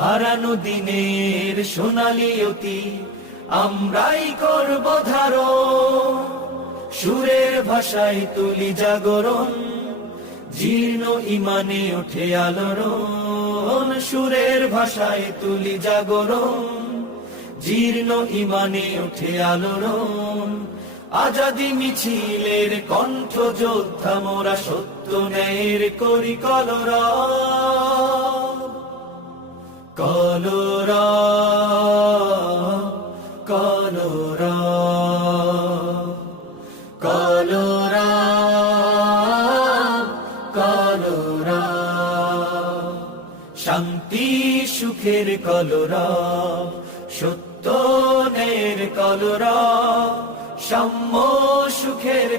হারানো দিনের সোনালি অতীত আমরাই করব ধারণ, সুরের ভাষায় তুলি জাগরণ, জীর্ণ ইমানে ওঠে আলোড়ন। সুরের ভাষায় তুলি জাগরণ, জীর্ণ ইমানে ওঠে আলোড়ন। আজাদি মিছিলের কণ্ঠ যোদ্ধা মোরা, সত্য ন্যায়ের করি কলরব, কলরব, কলরব, কলরব, কলরব। শান্তি সুখের কলরব, সত্য ন্যায়ের কলরব, সাম্য সুখের